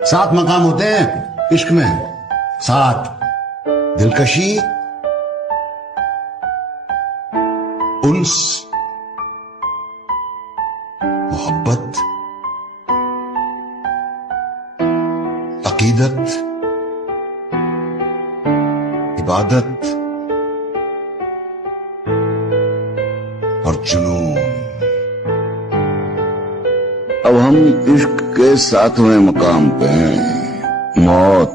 7 मकाम होते हैं इश्क में। 7। दिलकशी, उन्स, मोहब्बत, अकीदत, इबादत और जुनून। अब हम इश्क के 7वें मकाम पे हैं, मौत।